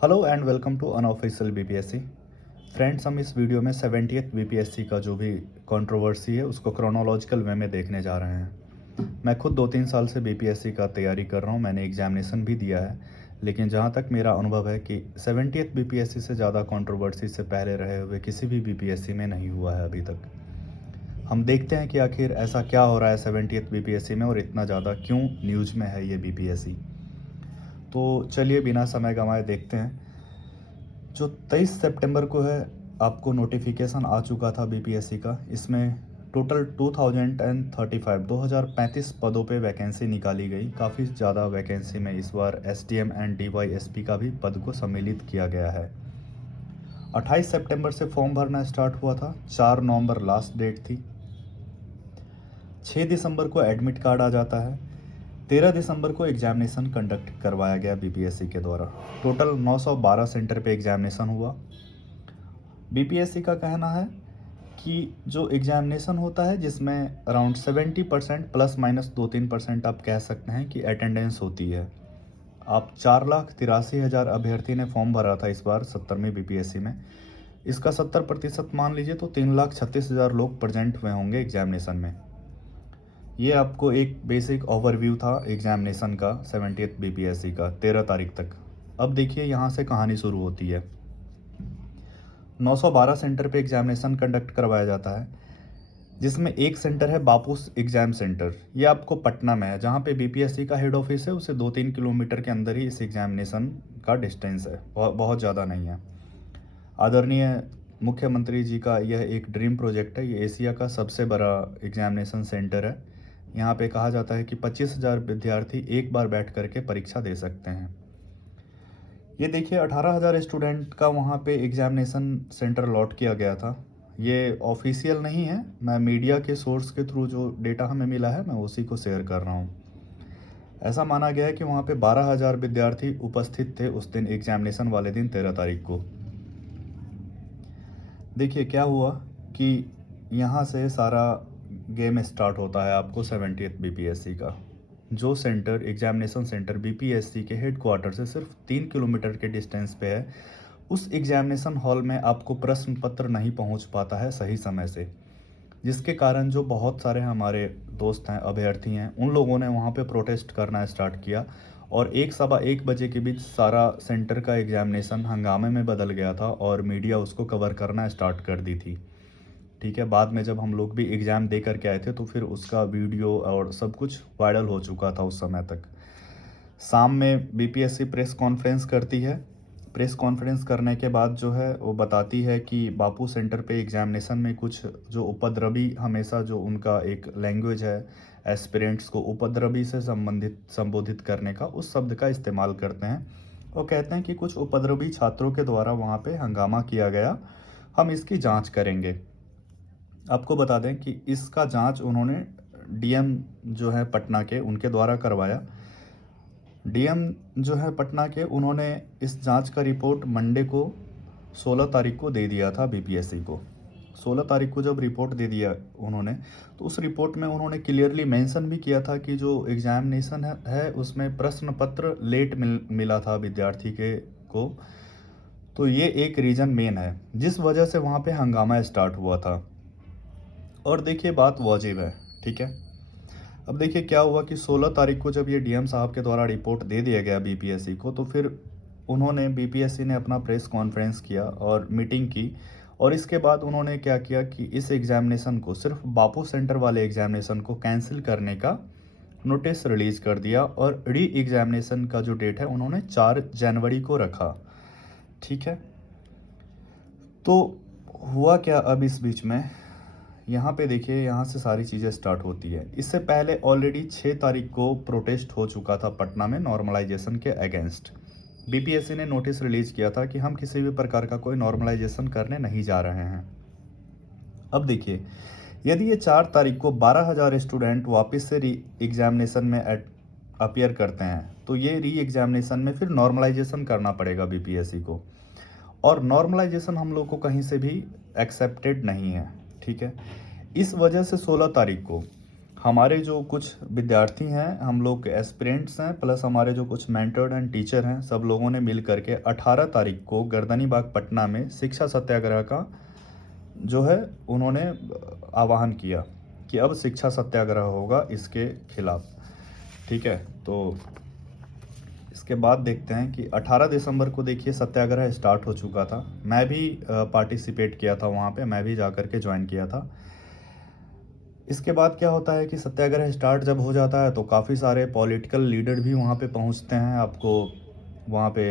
Hello and welcome to unofficial BPSC. Friends, हम इस video में 70th बीपीएससी का जो भी कंट्रोवर्सी है उसको क्रोनोलॉजिकल वे में देखने जा रहे हैं। मैं खुद 2-3 साल से बीपीएससी का तैयारी कर रहा हूं। मैंने एग्जामिनेशन भी दिया है, लेकिन जहां तक मेरा अनुभव है कि 70th बीपीएससी से ज़्यादा कंट्रोवर्सी से पहले रहे हुए किसी भी बीपीएससी में नहीं हुआ है अभी तक। हम देखते हैं कि आखिर ऐसा क्या हो रहा है 70th बीपीएससी में और इतना ज़्यादा क्यों न्यूज़ में है ये बीपीएससी। तो चलिए बिना समय गंवाए देखते हैं। जो 23 सितंबर को है, आपको नोटिफिकेशन आ चुका था बीपीएससी का। इसमें टोटल 2035 पदों पे वैकेंसी निकाली गई। काफ़ी ज़्यादा वैकेंसी में इस बार एसडीएम एंड डीवाईएसपी का भी पद को सम्मिलित किया गया है। 28 सितंबर से फॉर्म भरना स्टार्ट हुआ था। 4 नवंबर लास्ट डेट थी। 6 दिसंबर को एडमिट कार्ड आ जाता है। 13 दिसंबर को एग्जामिनेशन कंडक्ट करवाया गया बीपीएससी के द्वारा। टोटल 912 सेंटर पे एग्जामिनेशन हुआ। बीपीएससी का कहना है कि जो एग्जामिनेशन होता है जिसमें अराउंड 70% प्लस माइनस 2-3% आप कह सकते हैं कि अटेंडेंस होती है। आप 4,83,000 अभ्यर्थी ने फॉर्म भरा था इस बार 70वीं बीपीएससी में। इसका 70% मान लीजिए तो 3,36,000 लोग प्रेजेंट हुए होंगे एग्जामिनेशन में। ये आपको एक बेसिक ओवरव्यू था एग्जामिनेशन का 70th बीपीएससी का 13 तारीख तक। अब देखिए यहाँ से कहानी शुरू होती है। 912 सेंटर पे एग्जामिनेशन कंडक्ट करवाया जाता है, जिसमें एक सेंटर है बापूस एग्जाम सेंटर। ये आपको पटना में है, जहाँ पे बीपीएससी का हेड ऑफिस है। उसे 2-3 किलोमीटर के अंदर ही इस एग्जामिनेशन का डिस्टेंस है, बहुत ज़्यादा नहीं है। आदरणीय मुख्यमंत्री जी का यह एक ड्रीम प्रोजेक्ट है। ये एशिया का सबसे बड़ा एग्जामिनेशन सेंटर है। यहाँ पे कहा जाता है कि 25,000 विद्यार्थी एक बार बैठ करके परीक्षा दे सकते हैं। ये देखिए 18,000 स्टूडेंट का वहाँ पे एग्जामिनेशन सेंटर अलॉट किया गया था। ये ऑफिशियल नहीं है, मैं मीडिया के सोर्स के थ्रू जो डेटा हमें मिला है मैं उसी को शेयर कर रहा हूँ। ऐसा माना गया है कि वहाँ पे 12,000 विद्यार्थी उपस्थित थे उस दिन, एग्जामिनेशन वाले दिन 13 तारीख को। देखिए क्या हुआ कि यहाँ से सारा गेम स्टार्ट होता है आपको 70th बीपीएससी का। जो सेंटर एग्जामिनेशन सेंटर बीपीएससी के हेड क्वार्टर से सिर्फ 3 किलोमीटर के डिस्टेंस पे है, उस एग्जामिनेशन हॉल में आपको प्रश्न पत्र नहीं पहुंच पाता है सही समय से, जिसके कारण जो बहुत सारे हमारे दोस्त हैं, अभ्यर्थी हैं, उन लोगों ने वहां पे प्रोटेस्ट करना स्टार्ट किया और 1-1:15 के बीच सारा सेंटर का एग्जामिनेशन हंगामे में बदल गया था और मीडिया उसको कवर करना स्टार्ट कर दी थी। ठीक है, बाद में जब हम लोग भी एग्ज़ाम दे करके आए थे तो फिर उसका वीडियो और सब कुछ वायरल हो चुका था उस समय तक। शाम में बीपीएससी प्रेस कॉन्फ्रेंस करती है। प्रेस कॉन्फ्रेंस करने के बाद जो है वो बताती है कि बापू सेंटर पे एग्जामिनेशन में कुछ जो उपद्रवी, हमेशा जो उनका एक लैंग्वेज है एस्पिरेंट्स को उपद्रवी से संबोधित करने का, उस शब्द का इस्तेमाल करते हैं और कहते हैं कि कुछ उपद्रवी छात्रों के द्वारा वहाँ पे हंगामा किया गया, हम इसकी जांच करेंगे। आपको बता दें कि इसका जांच उन्होंने डीएम जो है पटना के, उनके द्वारा करवाया। डीएम जो है पटना के, उन्होंने इस जांच का रिपोर्ट मंडे को 16 तारीख को दे दिया था बीपीएससी को। 16 तारीख को जब रिपोर्ट दे दिया उन्होंने, तो उस रिपोर्ट में उन्होंने क्लियरली मेंशन भी किया था कि जो एग्जामिनेशन है उसमें प्रश्न पत्र लेट मिला था विद्यार्थी के को। तो ये एक रीज़न मेन है जिस वजह से वहाँ पे हंगामा स्टार्ट हुआ था। और देखिए बात वाजिब है, ठीक है। अब देखिए क्या हुआ कि 16 तारीख को जब ये डीएम साहब के द्वारा रिपोर्ट दे दिया गया बीपीएससी को, तो फिर उन्होंने बीपीएससी ने अपना प्रेस कॉन्फ्रेंस किया और मीटिंग की। और इसके बाद उन्होंने क्या किया कि इस एग्जामिनेशन को, सिर्फ बापू सेंटर वाले एग्जामिनेशन को कैंसिल करने का नोटिस रिलीज कर दिया और री एग्जामिनेशन का जो डेट है उन्होंने 4 जनवरी को रखा। ठीक है, तो हुआ क्या अब इस बीच में, यहाँ पे देखिए, यहाँ से सारी चीज़ें स्टार्ट होती है। इससे पहले ऑलरेडी 6 तारीख को प्रोटेस्ट हो चुका था पटना में नॉर्मलाइजेशन के अगेंस्ट। बीपीएससी ने नोटिस रिलीज किया था कि हम किसी भी प्रकार का कोई नॉर्मलाइजेशन करने नहीं जा रहे हैं। अब देखिए, यदि ये 4 तारीख को 12,000 स्टूडेंट वापस से री एग्जामिनेशन में अपीयर करते हैं, तो ये री एग्जामिनेशन में फिर नॉर्मलाइजेशन करना पड़ेगा बीपीएससी को, और नॉर्मलाइजेशन हम लोग को कहीं से भी एक्सेप्टेड नहीं है। ठीक है, इस वजह से 16 तारीख को हमारे जो कुछ विद्यार्थी हैं, हम लोग एस्पिरेंट्स हैं, प्लस हमारे जो कुछ मेंटर्ड एंड टीचर हैं, सब लोगों ने मिल करके 18 तारीख को गर्दनीबाग पटना में शिक्षा सत्याग्रह का जो है उन्होंने आह्वान किया कि अब शिक्षा सत्याग्रह होगा इसके खिलाफ। ठीक है, तो इसके बाद देखते हैं कि 18 दिसंबर को देखिए सत्याग्रह स्टार्ट हो चुका था। मैं भी पार्टिसिपेट किया था वहाँ पे, मैं भी जा कर के ज्वाइन किया था। इसके बाद क्या होता है कि सत्याग्रह स्टार्ट जब हो जाता है तो काफ़ी सारे पॉलिटिकल लीडर भी वहाँ पे पहुँचते हैं। आपको वहाँ पे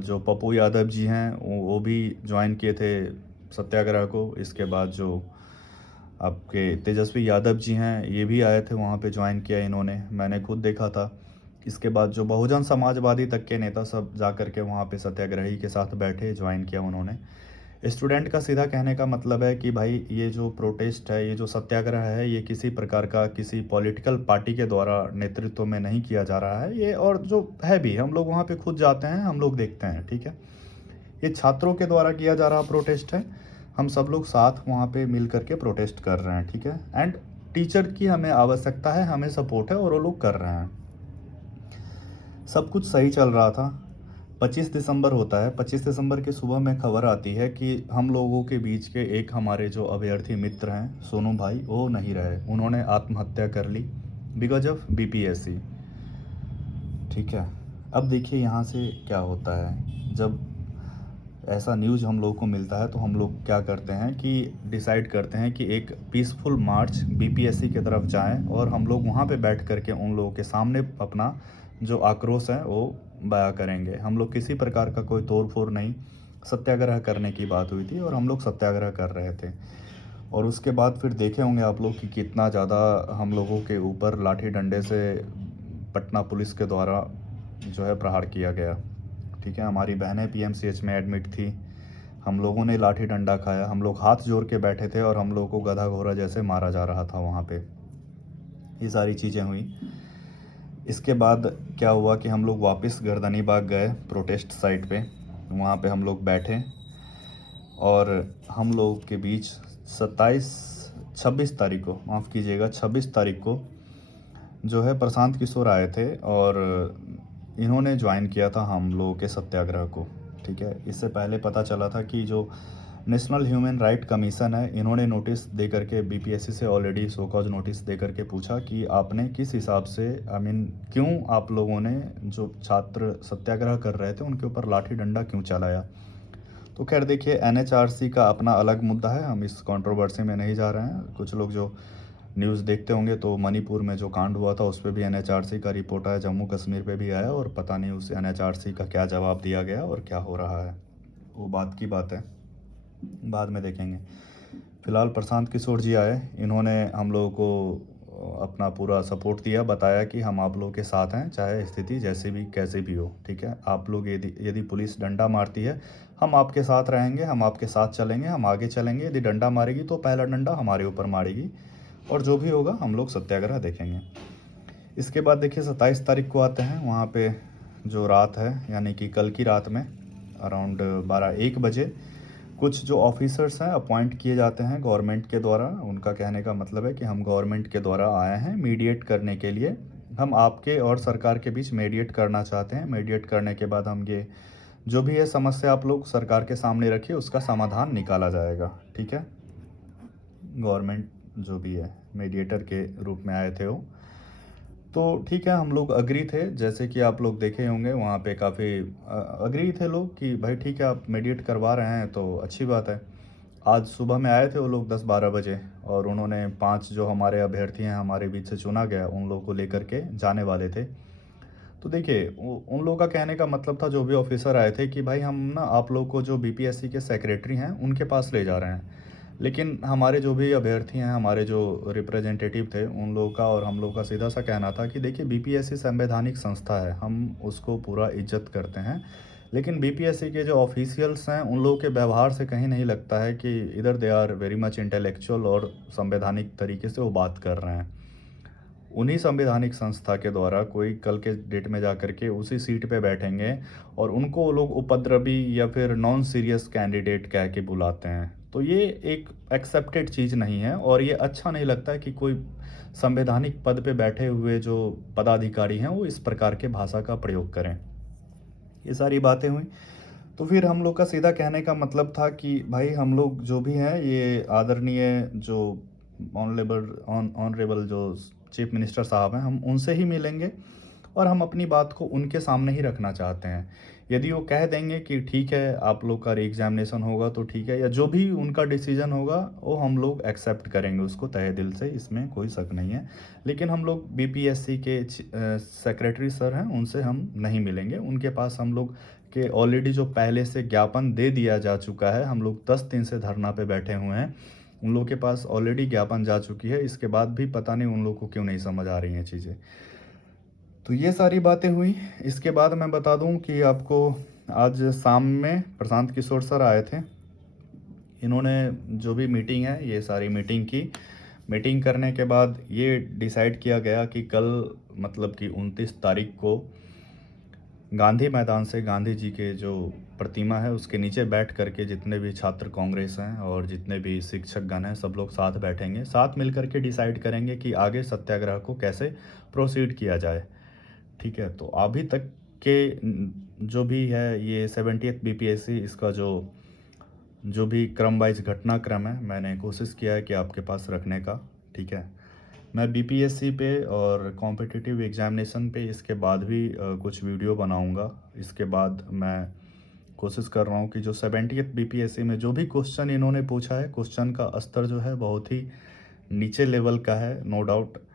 जो पप्पू यादव जी हैं वो भी ज्वाइन किए थे सत्याग्रह को। इसके बाद जो आपके तेजस्वी यादव जी हैं ये भी आए थे वहाँ पे, ज्वाइन किया इन्होंने, मैंने खुद देखा था। इसके बाद जो बहुजन समाजवादी तक के नेता सब जा कर के वहाँ पे सत्याग्रही के साथ बैठे, ज्वाइन किया उन्होंने। स्टूडेंट का सीधा कहने का मतलब है कि भाई ये जो प्रोटेस्ट है, ये जो सत्याग्रह है, ये किसी प्रकार का किसी पॉलिटिकल पार्टी के द्वारा नेतृत्व में नहीं किया जा रहा है ये, और जो है भी हम लोग वहाँ पे खुद जाते हैं, हम लोग देखते हैं। ठीक है, ये छात्रों के द्वारा किया जा रहा प्रोटेस्ट है। हम सब लोग साथ वहाँ पे मिल करके प्रोटेस्ट कर रहे हैं। ठीक है, एंड टीचर की हमें आवश्यकता है, हमें सपोर्ट है, और वो लोग कर रहे हैं। सब कुछ सही चल रहा था। 25 दिसंबर होता है। 25 दिसंबर की सुबह में खबर आती है कि हम लोगों के बीच के एक हमारे जो अभ्यर्थी मित्र हैं सोनू भाई, वो नहीं रहे, उन्होंने आत्महत्या कर ली बिकॉज ऑफ बीपीएससी। ठीक है, अब देखिए यहाँ से क्या होता है। जब ऐसा न्यूज़ हम लोग को मिलता है तो हम लोग क्या करते हैं कि डिसाइड करते हैं कि एक पीसफुल मार्च बीपीएससी की तरफ जाएं, और हम लोग वहाँ पे बैठ करके उन लोगों के सामने अपना जो आक्रोश है वो बयां करेंगे। हम लोग किसी प्रकार का कोई तोड़ फोड़ नहीं, सत्याग्रह करने की बात हुई थी और हम लोग सत्याग्रह कर रहे थे। और उसके बाद फिर देखे होंगे आप लोग कि कितना ज़्यादा हम लोगों के ऊपर लाठी डंडे से पटना पुलिस के द्वारा जो है प्रहार किया गया। ठीक है, हमारी बहनें पीएमसीएच में एडमिट थी, हम लोगों ने लाठी डंडा खाया, हम लोग हाथ जोड़ के बैठे थे और हम लोगों को गधा घोड़ा जैसे मारा जा रहा था वहाँ पे। ये सारी चीज़ें हुई। इसके बाद क्या हुआ कि हम लोग वापस गर्दनीबाग गए प्रोटेस्ट साइट पे, वहाँ पे हम लोग बैठे, और हम लोग के बीच 26 तारीख को, माफ़ कीजिएगा, 26 तारीख को जो है प्रशांत किशोर आए थे और इन्होंने ज्वाइन किया था हम लोगों के सत्याग्रह को। ठीक है, इससे पहले पता चला था कि जो नेशनल ह्यूमन राइट कमीशन है, इन्होंने नोटिस दे करके बीपीएससी से ऑलरेडी सो कॉज नोटिस दे करके पूछा कि आपने किस हिसाब से, आई मीन क्यों आप लोगों ने जो छात्र सत्याग्रह कर रहे थे उनके ऊपर लाठी डंडा क्यों चलाया। तो खैर देखिए, एनएचआरसी का अपना अलग मुद्दा है, हम इस कंट्रोवर्सी में नहीं जा रहे हैं। कुछ लोग जो न्यूज़ देखते होंगे तो मणिपुर में जो कांड हुआ था उस पर भी एनएचआरसी का रिपोर्ट आया, जम्मू कश्मीर पे भी आया, और पता नहीं उस एनएचआरसी का क्या जवाब दिया गया और क्या हो रहा है, वो बात की बात है, बाद में देखेंगे। फिलहाल प्रशांत किशोर जी आए, इन्होंने हम लोगों को अपना पूरा सपोर्ट दिया, बताया कि हम आप लोगों के साथ हैं चाहे स्थिति जैसे भी कैसे भी हो। ठीक है, आप लोग यदि यदि पुलिस डंडा मारती है हम आपके साथ रहेंगे, हम आपके साथ चलेंगे, हम आगे चलेंगे। यदि डंडा मारेगी तो पहला डंडा हमारे ऊपर मारेगी, और जो भी होगा हम लोग सत्याग्रह देखेंगे। इसके बाद देखिए 27 तारीख को आते हैं, वहाँ पे जो रात है यानी कि कल की रात में अराउंड 12-1 बजे कुछ जो ऑफिसर्स हैं अपॉइंट किए जाते हैं गवर्नमेंट के द्वारा। उनका कहने का मतलब है कि हम गवर्नमेंट के द्वारा आए हैं मीडिएट करने के लिए, हम आपके और सरकार के बीच मीडिएट करना चाहते हैं। मीडिएट करने के बाद हम ये जो भी है समस्या आप लोग सरकार के सामने रखिए, उसका समाधान निकाला जाएगा। ठीक है, गवर्नमेंट जो भी है मीडिएटर के रूप में आए थे वो। तो ठीक है, हम लोग अग्री थे, जैसे कि आप लोग देखे होंगे वहाँ पे काफ़ी अग्री थे लोग कि भाई ठीक है आप मीडिएट करवा रहे हैं तो अच्छी बात है। आज सुबह में आए थे वो लोग 10-12 बजे, और उन्होंने 5 जो हमारे अभ्यर्थी हैं हमारे बीच से चुना गया उन लोगों को लेकर के जाने वाले थे। तो देखिए उन लोगों का कहने का मतलब था, जो भी ऑफिसर आए थे, कि भाई हम ना आप लोग को जो बीपीएससी के सेक्रेटरी हैं उनके पास ले जा रहे हैं। लेकिन हमारे जो भी अभ्यर्थी हैं, हमारे जो रिप्रेजेंटेटिव थे, उन लोगों का और हम लोग का सीधा सा कहना था कि देखिए बीपीएससी संवैधानिक संस्था है, हम उसको पूरा इज्जत करते हैं, लेकिन बीपीएससी के जो ऑफिशियल्स हैं उन लोगों के व्यवहार से कहीं नहीं लगता है कि इधर they are very much intellectual और संवैधानिक तरीके से वो बात कर रहे हैं। उन्हीं संवैधानिक संस्था के द्वारा कोई कल के डेट में जा कर के उसी सीट पे बैठेंगे और उनको वो लोग उपद्रवी या फिर नॉन सीरियस कैंडिडेट कह के बुलाते हैं, तो ये एक एक्सेप्टेड चीज़ नहीं है और ये अच्छा नहीं लगता है कि कोई संवैधानिक पद पे बैठे हुए जो पदाधिकारी हैं वो इस प्रकार के भाषा का प्रयोग करें। ये सारी बातें हुई। तो फिर हम लोग का सीधा कहने का मतलब था कि भाई हम लोग जो भी हैं ये आदरणीय जो ऑनरेबल जो चीफ मिनिस्टर साहब हैं हम उनसे ही मिलेंगे और हम अपनी बात को उनके सामने ही रखना चाहते हैं। यदि वो कह देंगे कि ठीक है आप लोग का री-एग्ज़ामिनेशन होगा तो ठीक है, या जो भी उनका डिसीजन होगा वो हम लोग एक्सेप्ट करेंगे उसको तहे दिल से, इसमें कोई शक नहीं है। लेकिन हम लोग बीपीएससी के सेक्रेटरी सर हैं उनसे हम नहीं मिलेंगे। उनके पास हम लोग के ऑलरेडी जो पहले से ज्ञापन दे दिया जा चुका है, हम लोग 10 दिन से धरना पे बैठे हुए हैं, उन लोगों के पास ऑलरेडी ज्ञापन जा चुकी है। इसके बाद भी पता नहीं उन लोगों को क्यों नहीं समझ आ रही हैं चीज़ें। तो ये सारी बातें हुई। इसके बाद मैं बता दूं कि आपको आज शाम में प्रशांत किशोर सर आए थे। इन्होंने जो भी मीटिंग है ये सारी मीटिंग की। मीटिंग करने के बाद ये डिसाइड किया गया कि कल मतलब कि 29 तारीख को गांधी मैदान से गांधी जी के जो प्रतिमा है उसके नीचे बैठ करके जितने भी छात्र कांग्रेस हैं और जितने भी शिक्षक गण हैं सब लोग साथ बैठेंगे, साथ मिल करके डिसाइड करेंगे कि आगे सत्याग्रह को कैसे प्रोसीड किया जाए। ठीक है, तो अभी तक के जो भी है ये 70th बीपीएससी इसका जो भी क्रम वाइज घटनाक्रम है मैंने कोशिश किया है कि आपके पास रखने का। ठीक है, मैं बीपीएससी पे और कॉम्पिटिटिव एग्जामिनेशन पे इसके बाद भी कुछ वीडियो बनाऊंगा। इसके बाद मैं कोशिश कर रहा हूँ कि जो 70th बीपीएससी में जो भी क्वेश्चन इन्होंने पूछा है, क्वेश्चन का स्तर जो है बहुत ही नीचे लेवल का है, नो डाउट।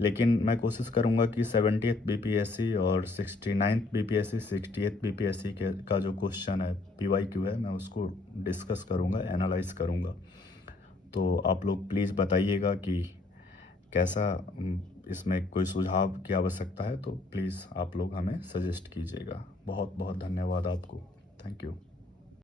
लेकिन मैं कोशिश करूंगा कि 70th बीपीएससी और 69th बीपीएससी 60th बीपीएससी के का जो क्वेश्चन है पीवाईक्यू है मैं उसको डिस्कस करूंगा, एनालाइज करूंगा। तो आप लोग प्लीज़ बताइएगा कि कैसा इसमें कोई सुझाव की आवश्यकता है तो प्लीज़ आप लोग हमें सजेस्ट कीजिएगा। बहुत बहुत धन्यवाद आपको। Thank you.